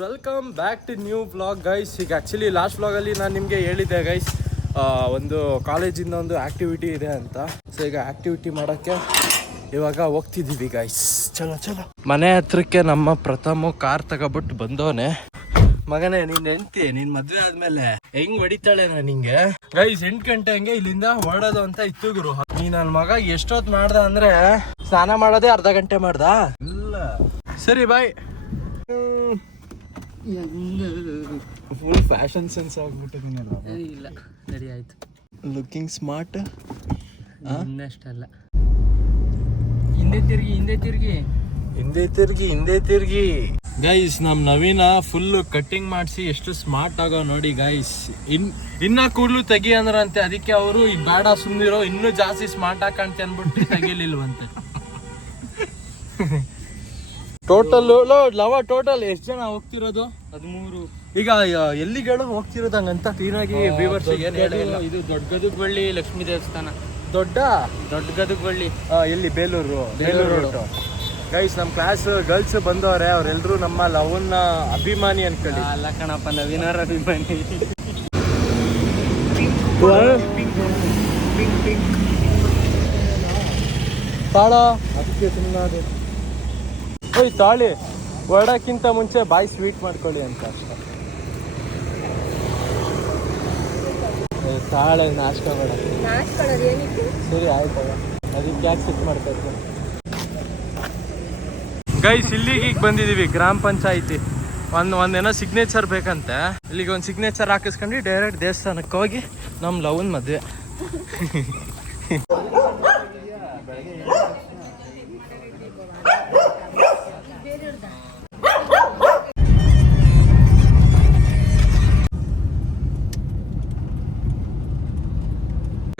Welcome back to new vlog guys ಈಗ actually last ಬ್ಲಾಗಲ್ಲಿ ನಾನು ನಿಮಗೆ ಹೇಳಿದ್ದೆ ಗೈಸ್ ಒಂದು ಕಾಲೇಜಿಂದ ಒಂದು ಆ್ಯಕ್ಟಿವಿಟಿ ಇದೆ ಅಂತ. ಸೊ ಈಗ ಆ್ಯಕ್ಟಿವಿಟಿ ಮಾಡೋಕ್ಕೆ ಇವಾಗ ಹೋಗ್ತಿದ್ದೀವಿ ಗೈಸ್ ಚಲೋ ಚಲೋ. ಮನೆ ಹತ್ರಕ್ಕೆ ನಮ್ಮ ಪ್ರಥಮ ಕಾರ್ ತಗೊಬಿಟ್ಟು ಬಂದವನೆ. ಮಗನೇ, ನೀನ್ ಹೆಂಡ್ತಿ, ನೀನು ಮದ್ವೆ ಆದ್ಮೇಲೆ ಹೆಂಗ್ ಹೊಡಿತಾಳೆ ನಾ ನಿಂಗೆ? ಗೈಸ್ ಎಂಟು ಗಂಟೆ ಹಂಗೆ ಇಲ್ಲಿಂದ ಹೊರಡೋದು ಅಂತ ಇತ್ತು, ಗುರು. ನೀ ನನ್ ಮಗ ಎಷ್ಟೊತ್ ಮಾಡ್ದ ಅಂದ್ರೆ ಸ್ನಾನ ಮಾಡೋದೇ ಅರ್ಧ ಗಂಟೆ ಮಾಡ್ದ? ಇಲ್ಲ. ಸರಿ ಬಾಯ್ ಫುಲ್ ಫ್ಯಾಷನ್ ಸೆನ್ಸ್ ಆಗ್ಬಿಟ್ಟಿದ್ದೀನಿ ಇಲ್ಲ. ರೆಡಿ ಆಯಿತು. ಲುಕಿಂಗ್ ಸ್ಮಾರ್ಟ್ ಇನ್ನಷ್ಟಲ್ಲ ಹಿಂದೆ ತಿರುಗಿ ಹಿಂದೆ ತಿರುಗಿ. ಹಿಂದೆ ತಿರುಗಿ ಹಿಂದೆ ತಿರುಗಿ. ಗೈಸ್ ನಮ್ ನವೀನ ಫುಲ್ ಕಟ್ಟಿಂಗ್ ಮಾಡಿಸಿ ಎಷ್ಟು ಸ್ಮಾರ್ಟ್ ಆಗೋ ನೋಡಿ ಗೈಸ್ ಇನ್ ಇನ್ನ ಕೂಡ್ಲು ತೆಗಿ ಅಂದ್ರಂತೆ ಅದಕ್ಕೆ ಅವರು ಈ ಬೇಡ ಸುಮ್ನಿರೋ ಇನ್ನೂ ಜಾಸ್ತಿ ಸ್ಮಾರ್ಟ್ ಆಗಿ ಕಾಣ್ತೆ ಅನ್ಬಿಟ್ಟು ತೆಗಿಲಿಲ್ವಂತೆ. ಟೋಟಲ್ ಲವ ಟೋಟಲ್ ಎಷ್ಟು ಜನ ಹೋಗ್ತಿರೋದು? ಹದಿಮೂರು. ಈಗ ಎಲ್ಲಿಗಳು ಹೋಗ್ತಿರೋದು ಹಂಗಂತ ಕ್ಲೀನಾಗಿ ವ್ಯೂವರ್ಸ್ ಏನು ಹೇಳಿಲ್ಲ ಇದು ದೊಡ್ಡ ಗದುಗ್ ಬಳ್ಳಿ ಲಕ್ಷ್ಮೀ ದೇವಸ್ಥಾನ. ದೊಡ್ಡ? ದೊಡ್ಡ ಗದುಗ್ ಬಳ್ಳಿ ಆ, ಎಲ್ಲಿ? ಬೇಲೂರು. ಬೇಲೂರು ಗೈಸ್ ನಮ್ಮ ಕ್ಲಾಸ್ ಗರ್ಲ್ಸ್ ಬಂದವ್ರೆ ಅವರೆಲ್ಲರೂ ನಮ್ಮ ಲವನ್ನ ಅಭಿಮಾನಿ ಅನ್ಕೊಳ್ಳಿ. ಅಲ್ಲ ಕಣಪ್ಪ ನವೀನರ ಅಭಿಮಾನಿ. ಅದಕ್ಕೆ ಸುಮ್ಮನೆ ಓಯ್ ತಾಳಿ. ಹೊರಡಕ್ಕಿಂತ ಮುಂಚೆ ಬಾಯಿ ಸ್ವೀಟ್ ಮಾಡ್ಕೊಳ್ಳಿ ಅಂತ. ಅಷ್ಟೇ ತಾಳೆ ನಾಷ್ಟ ಬೇಡ ಸರಿ ಆಯ್ತಲ್ಲ ಅದಕ್ಕೆ ಯಾಕೆ ಸಿಟ್ ಮಾಡ್ತಾ ಗೈಸ್ ಇಲ್ಲಿಗೆ ಈಗ ಬಂದಿದೀವಿ ಗ್ರಾಮ ಪಂಚಾಯಿತಿ. ಒಂದು ಒಂದೇನೋ ಸಿಗ್ನೇಚರ್ ಬೇಕಂತೆ. ಇಲ್ಲಿಗೆ ಒಂದು ಸಿಗ್ನೇಚರ್ ಹಾಕಿಸ್ಕೊಂಡು ಡೈರೆಕ್ಟ್ ದೇವಸ್ಥಾನಕ್ಕೆ ಹೋಗಿ ನಮ್ಮ ಲವನ್ ಮದುವೆ.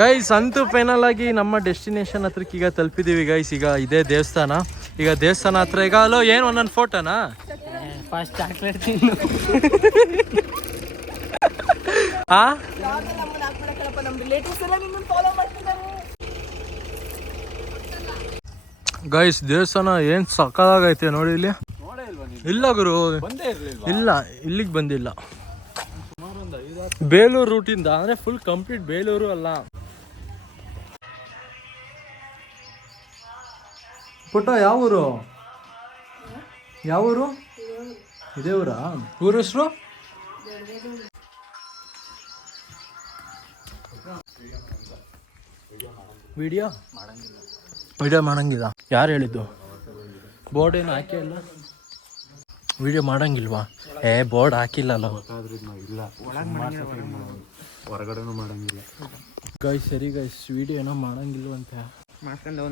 ಗೈಸ್ ಅಂತೂ ಫೈನಲ್ ಆಗಿ ನಮ್ಮ ಡೆಸ್ಟಿನೇಷನ್ ಹತ್ರಕ್ಕೆ ಈಗ ತಲುಪಿದೀವಿ ಗೈಸ್ ಈಗ ಇದೇ ದೇವಸ್ಥಾನ. ಈಗ ದೇವಸ್ಥಾನ ಹತ್ರ ಈಗ ಅಲೋ ಏನು ಒಂದೊಂದು ಫೋಟೋನಾ ಫಸ್ಟ್ ಚಾಕ್ಲೇಟ್ ತಿನ್ನು. ಆ? ಗೈಸ್ ದೇವಸ್ಥಾನ ಏನ್ ಸಕ್ಕದಾಗೈತೆ ನೋಡಿ ಇಲ್ಲಿ. ಇಲ್ಲ ಗುರು. ಇಲ್ಲ ಇಲ್ಲಿಗೆ ಬಂದಿಲ್ಲ. ಬೇಲೂರು ರೂಟಿಂದ ಅಂದ್ರೆ ಫುಲ್ ಕಂಪ್ಲೀಟ್ ಬೇಲೂರು ಅಲ್ಲ. ಪುಟ್ಟ ಯಾವ ಊರು? ಯಾವ ಊರು? ಇದೇ ಊರಾ? ಊರ ಹೆಸರು? ವಿಡಿಯೋ? ವಿಡಿಯೋ ಮಾಡಂಗಿಲ್ಲ. ಯಾರು ಹೇಳಿದ್ದು? ಬೋರ್ಡ್ ಏನು ಹಾಕಿ ಅಲ್ಲ ವಿಡಿಯೋ ಮಾಡಂಗಿಲ್ವಾ? ಏ ಬೋರ್ಡ್ ಹಾಕಿಲ್ಲಲ್ಲ ಹೊರಗಡೆನೂ ಮಾಡಂಗಿಲ್ಲ. ಗೈಸ್ ಸರಿ ಗೈಸ್ ವಿಡಿಯೋ ಏನೋ ಮಾಡೋಂಗಿಲ್ವಂತ. ಮಾಡ್ಕೊಂಡು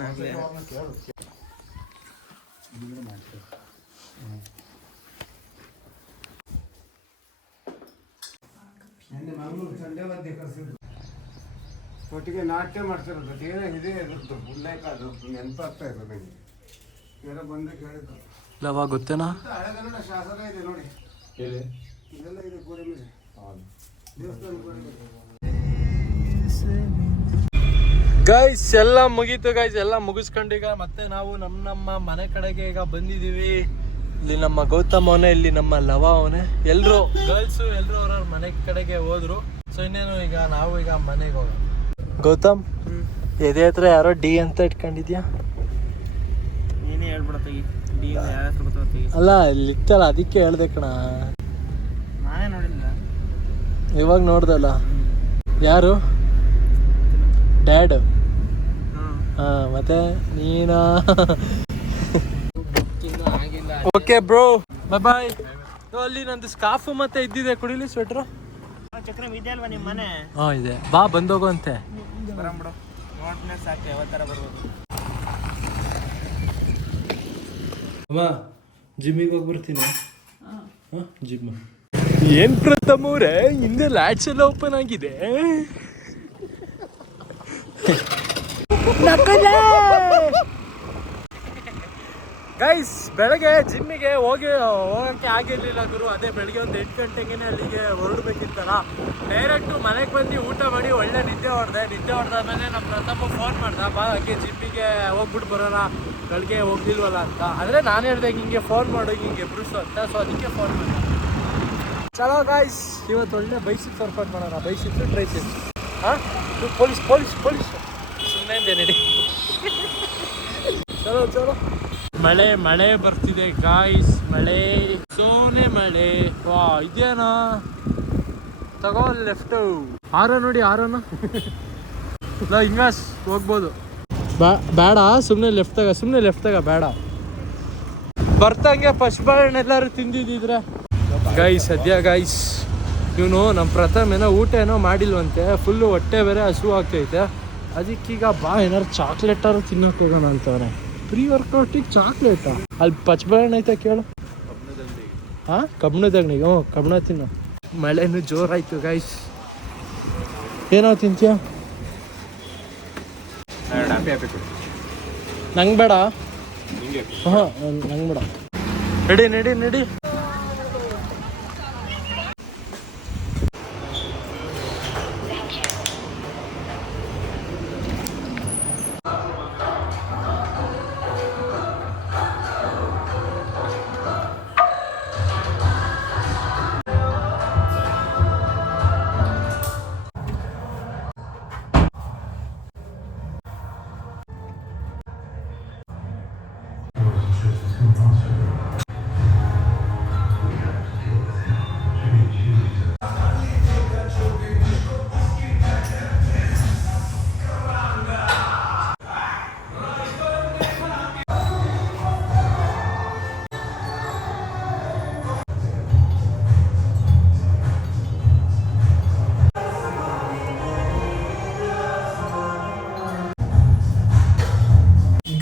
ಒಟ್ಟಿಗೆ ನಾಟ್ಯ ಮಾಡ್ತಿರೋದು ಏನೋ ಇದೆ ಇರುತ್ತೆ ಉಲ್ಲೇಖ ಅದು ನೆನಪಾಗ್ತಾ ಇಲ್ಲ ನನಗೆ ಯಾರೋ ಬಂದು ಕೇಳಿದ್ರು ಲವ ಗೊತ್ತೇನಾ? ಹಳೆಗನ್ನಡ ಶಾಸನ ಇದೆ ನೋಡಿ. ಇದೆಲ್ಲ ಇದೆ ಗೋಡೆ ಮೇಲೆ. ದೇವಸ್ಥಾನ ಗೋಡೆ ಮೇಲೆ. ಗೈಸ್ ಎಲ್ಲ ಮುಗೀತು ಗೈಸ್ ಎಲ್ಲ ಮುಗಿಸ್ಕೊಂಡೀಗ ಈಗ ಮತ್ತೆ ನಾವು ನಮ್ಮ ನಮ್ಮ ಮನೆ ಕಡೆಗೆ ಈಗ ಬಂದಿದೀವಿ ಇಲ್ಲಿ ನಮ್ಮ ಗೌತಮ್ ಅವನೇ ಇಲ್ಲಿ ನಮ್ಮ ಲವ ಅವನೇ. ಎಲ್ಲರೂ ಗರ್ಲ್ಸ್ ಎಲ್ರು ಅವ್ರವ್ರ ಮನೆ ಕಡೆಗೆ ಹೋದ್ರು. ಸೊ ಇನ್ನೇನು ಈಗ ನಾವು ಈಗ ಮನೆಗೆ ಹೋಗೋಣ. ಗೌತಮ್ ಎದೆ ಹತ್ರ ಯಾರೋ ಡಿ ಅಂತ ಇಟ್ಕೊಂಡಿದ್ಯಾ? ಏನೇ ಹೇಳ್ಬಿಡ ತೆಗಿ. ಡಿ ಯಾರ ಹತ್ರ ಬರ್ತಾವ ತೆಗಿ. ಅಲ್ಲ ಇಲ್ಲಿ ಇತ್ತಲ್ಲ ಅದಕ್ಕೆ ಹೇಳ್ದೆ ಕಣ. ನಾನೇ ನೋಡಿಲ್ಲ. ಇವಾಗ ನೋಡ್ದಲ್ಲ. ಯಾರು? ಡ್ಯಾಡ್. ಹಾ ಮತ್ತೆ ನೀನಾ? ಓಕೆ ಬ್ರೋ ಬಾಯ್ ಬಾಯ್ ಅಲ್ಲಿ ನಂದು ಸ್ಕಾಫು ಮತ್ತೆ ಇದ್ದಿದೆ ಕುಡಿಲಿ ಸ್ವೆಟ್ರು ಚಕ್ರ ಇದೆ ಅಲ್ವಾ ನಿಮ್ಮ ಮನೆ? ಹಾ ಇದೆ. ಬಾ ಬಂದೋಗು ಅಂತೆ. ಬರಂಬಿಡು ನೋಡ್ಮೇಲೆ ಸಾಕು ಯಾವ ಥರ ಬರ್ಬೋದು. ಅಮ್ಮ ಜಿಮ್ಮಿಗೆ ಹೋಗಿ ಬರ್ತೀನಿ. ಜಿಮ್. ಏನ್ ಅವರೇ? ಹಿಂದೆ ಲ್ಯಾಟ್ಸ್ ಎಲ್ಲ ಓಪನ್ ಆಗಿದೆ. ಗೈಸ್ ಬೆಳಗ್ಗೆ ಜಿಮ್ಮಿಗೆ ಹೋಗಿ, ಹೋಗಕ್ಕೆ ಆಗಿರ್ಲಿಲ್ಲ ಗುರು. ಅದೇ ಬೆಳಗ್ಗೆ ಒಂದು ಎಂಟು ಗಂಟೆಗೆ ಅಲ್ಲಿಗೆ ಹೊರಡ್ಬೇಕಿತ್ತಲ್ಲ. ಡೈರೆಕ್ಟು ಮನೆಗೆ ಬಂದು ಊಟ ಮಾಡಿ ಒಳ್ಳೆ ನಿದ್ದೆ ಹೊಡೆದೆ. ನಿದ್ದೆ ಹೊಡೆದಾದ್ಮೇಲೆ ನಮ್ಮ ಪ್ರಥಮ ಫೋನ್ ಮಾಡ್ದೆ, ಬಾ, ಹಾಗೆ ಜಿಮ್ಮಿಗೆ ಹೋಗ್ಬಿಟ್ಟು ಬರೋಣ. ಬೆಳಗ್ಗೆ ಹೋಗ್ಲಿಲ್ವಲ್ಲ ಅಂತ. ಅಂದರೆ ನಾನು ಹೇಳ್ದೆ, ಹಿಂಗೆ ಫೋನ್ ಮಾಡು, ಹಿಂಗೆ ಎಬ್ರಿಸು ಅಂತ. ಸೊ ಅದಕ್ಕೆ ಫೋನ್ ಮಾಡಿದೆ. ಚಲೋ ಗಾಯ್ಸ್ ಇವತ್ತು ಒಳ್ಳೆ ಬೈಸಿಪ್ಸ್ ವರ್ಕೌಟ್ ಮಾಡೋಣ. ಬೈಸಿಪ್ಸ್ ಟ್ರೈಸಿಪ್ಸ್ ಹಾಂ? ಪೊಲೀಸ್ ಪೊಲೀಸ್ ಪೊಲೀಸ್ ಸುಮ್ಮನೆ ನಡಿ ಚಲೋ ಚಲೋ. ಮಳೆ ಮಳೆ ಬರ್ತಿದೆ ಗಾಯ್ಸ್ ಮಳೆ, ಸೋನೆ ಮಳೆ. ವಾ, ಇದೇನಾ? ತಗೋ ಲೆಫ್ಟು ಆರೋ ನೋಡಿ, ಆರೋನ. ಇನ್ವೆಸ್, ಹೋಗ್ಬೋದು. ಬೇಡ ಸುಮ್ಮನೆ ಲೆಫ್ಟ್ ತಗ ಸುಮ್ಮನೆ ಲೆಫ್ಟ್ ತಗ, ಬೇಡ. ಬರ್ತಂಗೆ ಫಸ್ಟ್ ಬಾಳೆಹಣ್ಣು ಎಲ್ಲರೂ ತಿಂದಿದ್ದಿದ್ರೆ. ಗೈಸ್ ಸದ್ಯ ಗೈಸ್ ಇವನು ನಮ್ಮ ಪ್ರಥಮ ಏನೋ ಊಟ ಏನೋ ಮಾಡಿಲ್ವಂತೆ. ಫುಲ್ಲು ಹೊಟ್ಟೆ ಬೇರೆ ಹಸು ಆಗ್ತೈತೆ. ಅದಕ್ಕೀಗ ಬಾ ಏನಾರು ಚಾಕ್ಲೇಟಾರು ತಿನ್ನೋಕೆ ಹೋಗೋಣ ಅಂತವ್ರೆ ಪ್ರೀ ವರ್ಕೌಟಿಗೆ ಚಾಕ್ಲೇಟಾ ಅಲ್ಲಿ ಪಚ್ ಬಾಳೆಹಣ್ಣು ಐತೆ ಕೇಳು. ಹಾಂ ಕಬ್ಬಣದಂಗಡಿಗೆ ಹ್ಞೂ ಕಬ್ಬಣ ತಿನ್ನು. ಮಳೆನೂ ಜೋರಾಯ್ತು ಗೈಸ್ ಏನೋ ತಿಂತೀಯ? ನಂಗೆ ಬೇಡ. ಹಾಂ, ನಂಗೆ ಬೇಡ. ನಡಿ ನಡಿ ನಡಿ.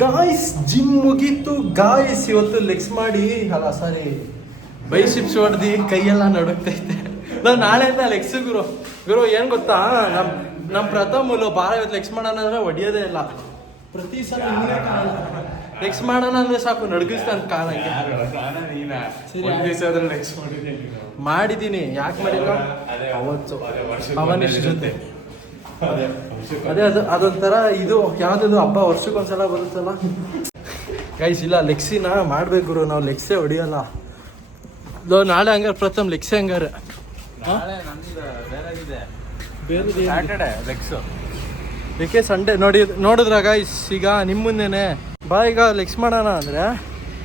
ಗಾಯ್ಸ್ ಜಿಮ್ ಮುಗೀತು ಗಾಯ್ಸ್ ಇವತ್ತು ಲೆಗ್ಸ್ ಮಾಡಿ ಅಲ್ಲ ಸಾರಿ ಬೈಸಿಪ್ಸ್ ಹೊಡೆದು ಕೈಯೆಲ್ಲ ನಡುಕ್ತೈತೆ ನಾವು ನಾಳೆಯಿಂದ ಲೆಗ್ಸ್ ಗುರು. ಗುರು ಏನ್ ಗೊತ್ತಾ? ನಮ್ ನಮ್ ಪ್ರಥಮಲು ಭಾಳ ಇವತ್ತು ಲೆಕ್ಸ್ ಮಾಡೋಣ ಅಂದ್ರೆ ಹೊಡಿಯೋದೇ ಇಲ್ಲ. ಪ್ರತಿ ಸಲ ಲೆಗ್ಸ್ ಮಾಡೋಣ ಅಂದ್ರೆ ಸಾಕು ನಡ್ಗಿಸ್ತಾನೆ ಕಾಲ ಮಾಡಿದೀನಿ ಯಾಕೆ ಮಾಡಿಲ್ಲ? ಅವತ್ತು. ಅವನಿಷ್ಟ ಜೊತೆ. ಅದೇ ಅದು ಅದೊಂಥರ ಇದು ಯಾವ್ದು ಹಬ್ಬ ವರ್ಷಕ್ಕೊಂದ್ಸಲ ಬರುತ್ತಲ್ಲ? ಗೈಸ್ ಇಲ್ಲ ಲೆಕ್ಸಿನ ಮಾಡ್ಬೇಕು ಗುರು ನಾವು ಲೆಕ್ಸೇ ಹೊಡಿಯಲ್ಲ. ಲೋ ನಾಳೆ ಹಂಗಾರೆ ಪ್ರಥಮ್ ಲೆಕ್ಸೆ ಹಂಗಾರೆ. ಬೇರೆ ಸ್ಯಾಟರ್ಡೆ ಲೆಗ್ಸು ಏಕೆ ಸಂಡೇ ನೋಡಿ ನೋಡಿದ್ರ ಗೈಸ್ ಈಗ ನಿಮ್ಮ ಮುಂದೆನೆ ಬಾ ಈಗ ಲೆಕ್ಸ್ ಮಾಡೋಣ ಅಂದ್ರೆ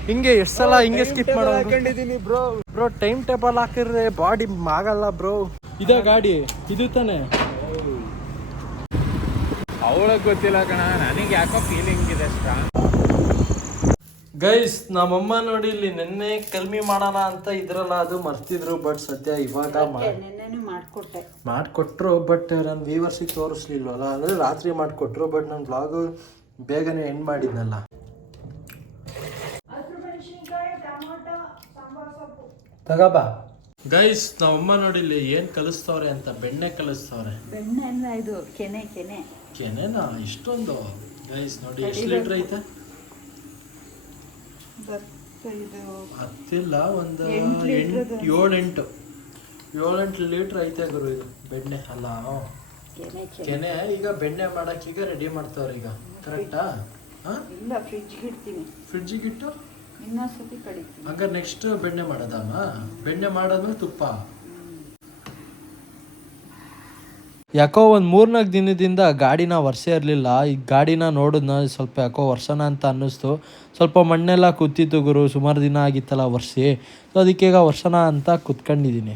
ಹಿಂಗೆ ಎಷ್ಟು ಸಲ ಹಿಂಗೆ ಸ್ಕಿಪ್ ಮಾಡೋದು? ಬ್ರೋ ಬ್ರೋ ಟೈಮ್ ಟೇಬಲ್ ಹಾಕಿದ್ರೆ ಬಾಡಿ ಆಗಲ್ಲ ಬ್ರೋ ಇದೇ ಗಾಡಿ? ಇದು ತಾನೆ? ಅವಳಗ್ ಗೊತ್ತಿಲ್ಲ ಕಣ ನನಗೆ ಯಾಕೋ ಫೀಲಿಂಗ್ ಇದೆ ಸ್ಟ್ರಾಂಗ್ ಗೈಸ್ ನಮ್ಮಮ್ಮ ನೋಡಿ ಇಲ್ಲಿ ನಿನ್ನೆ ಕಲ್ಮಿ ಮಾಡೋಣ ಅಂತ ಇದ್ರಲ್ಲ ಅದು ಮರ್ತಿದ್ರು ಬಟ್ ಸದ್ಯ ಇವಾಗ ಮಾಡ್ಕೊಟ್ರು ಮಾಡಿಕೊಟ್ಟೆ. ಮಾಡಿಕೊಟ್ರು ಬಟ್ ನನ್ ವ್ಯೂವರ್ಸಿಗೆ ತೋರಿಸ್ಲಿಲ್ವಲ್ಲ? ಅಂದರೆ ರಾತ್ರಿ ಮಾಡಿಕೊಟ್ರು ಬಟ್ ನನ್ನ ಬ್ಲಾಗು ಬೇಗನೆ ಎಂಡ್ ಮಾಡಿದ್ನಲ್ಲ. ತಗಬಾ ಗೈಸ್ ನಮ್ಮಮ್ಮ ನೋಡಿ ಇಲ್ಲಿ ಏನು ಕಲಿಸ್ತವ್ರೆ ಅಂತ ಬೆಣ್ಣೆ ಕಲಿಸ್ತವ್ರೆ? ಬೆಣ್ಣೆ ಅಲ್ಲ ಇದು ಕೆನೆ ಕೆನೆ. ಕೆನೆನಾ? ಇಷ್ಟೊಂದು? ಗೈಸ್ ನೋಡಿ ಎಷ್ಟು ಲೀಟರ್ ಐತೆ? ಹತ್ತಿಲ್ಲ ಒಂದು ಏಳೆಂಟು. ಏಳೆಂಟು ಲೀಟರ್ ಐತೆ ಗುರು ಇದು ಬೆಣ್ಣೆ. ಅಲ್ಲ ಕೆನೆ ಈಗ ಬೆಣ್ಣೆ ಮಾಡಕ್ಕೆ ಈಗ ರೆಡಿ ಮಾಡ್ತಾವ್ರೆ ಈಗ. ಕರೆಕ್ಟಾ ಹಾಂ ಹಂಗಾರೆ ನೆಕ್ಸ್ಟ್ ಬೆಣ್ಣೆ ಮಾಡೋದಮ್ಮ? ಬೆಣ್ಣೆ ಮಾಡಾದ್ಮೇಲೆ ತುಪ್ಪ. ಯಾಕೋ ಒಂದು ಮೂರ್ನಾಲ್ಕು ದಿನದಿಂದ ಗಾಡಿನ ವರ್ಷೆ ಇರಲಿಲ್ಲ. ಈ ಗಾಡಿನ ನೋಡಿದ್ನ ಸ್ವಲ್ಪ ಯಾಕೋ ವರ್ಷನ ಅಂತ ಅನ್ನಿಸ್ತು. ಸ್ವಲ್ಪ ಮಣ್ಣೆಲ್ಲ ಕೂತಿತ್ತು ಗುರು ಸುಮಾರು ದಿನ ಆಗಿತ್ತಲ್ಲ ವರ್ಷಿ. ಸೊ ಅದಕ್ಕೆ ಈಗ ವರ್ಷನ ಅಂತ ಕುತ್ಕೊಂಡಿದ್ದೀನಿ.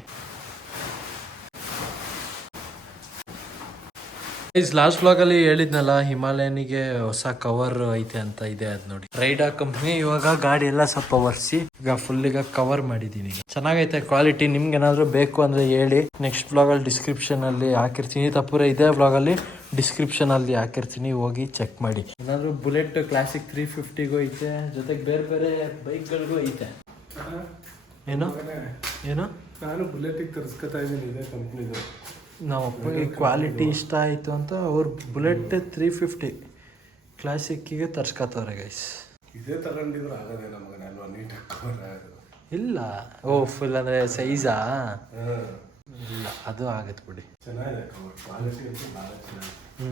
ಲಾಸ್ಟ್ ಬ್ಲಾಗಲ್ಲಿ ಹೇಳಿದ್ನಲ್ಲ ಹಿಮಾಲಯನಿಗೆ ಹೊಸ ಕವರ್ ಐತೆ ಅಂತ ಇದೆ ಅದ್ ನೋಡಿ. ರೈಡಾ ಕಂಪ್ನಿ ಇವಾಗ ಗಾಡಿ ಎಲ್ಲ ಸ್ವಲ್ಪ ಒರೆಸಿ ಈಗ ಫುಲ್ ಈಗ ಕವರ್ ಮಾಡಿದೀನಿ ಚೆನ್ನಾಗೈತೆ ಕ್ವಾಲಿಟಿ ನಿಮ್ಗೆ ಏನಾದ್ರು ಬೇಕು ಅಂದ್ರೆ ಹೇಳಿ. ನೆಕ್ಸ್ಟ್ ಬ್ಲಾಗ್ ಅಲ್ಲಿ ಡಿಸ್ಕ್ರಿಪ್ಷನ್ ಅಲ್ಲಿ ಹಾಕಿರ್ತೀನಿ. ತಪ್ಪುರ ಇದೇ ಬ್ಲಾಗ್ ಅಲ್ಲಿ ಡಿಸ್ಕ್ರಿಪ್ಷನ್ ಅಲ್ಲಿ ಹಾಕಿರ್ತೀನಿ. ಹೋಗಿ ಚೆಕ್ ಮಾಡಿ. ಏನಾದ್ರು ಬುಲೆಟ್ ಕ್ಲಾಸಿಕ್ ತ್ರೀ ಫಿಫ್ಟಿಗೂ ಐತೆ. ಜೊತೆಗೆ ಬೇರೆ ಬೇರೆ ಬೈಕ್ಗಳಿಗೂ ಐತೆ. ಏನು? ಏನು? ನಾನು ಬುಲೆಟಿಗೆ ತರಿಸ್ಕೊತಾ ಇದ್ದೀನಿ ಇದೇ ಕಂಪ್ನಿದು ನಮ್ಮ ಅಪ್ಪಗೆ ಕ್ವಾಲಿಟಿ ಇಷ್ಟ ಆಯಿತು ಅಂತ ಅವ್ರು ಬುಲೆಟ್ ತ್ರೀ ಫಿಫ್ಟಿ ಕ್ಲಾಸಿಕ್ಕಿಗೆ ತರ್ಸ್ಕೊತವ್ರೆ ಗೈಸ್ ಇದೇ ತಗೊಂಡಿದ್ರೆ ಆಗದೆ ನಮಗೆ ಅಲ್ವಾ ನೀಟಾಗಿ ಕವರ್ ಆಗೋದು ಇಲ್ಲ. ಓ ಫುಲ್ ಅಂದರೆ ಸೈಜಾ ಇಲ್ಲ ಅದು ಆಗತ್ತೆ ಬಿಡಿ. ಚೆನ್ನಾಗಿದೆ ಕ್ವಾಲಿಟಿ ಭಾಳ ಚೆನ್ನಾಗಿದೆ. ಹ್ಞೂ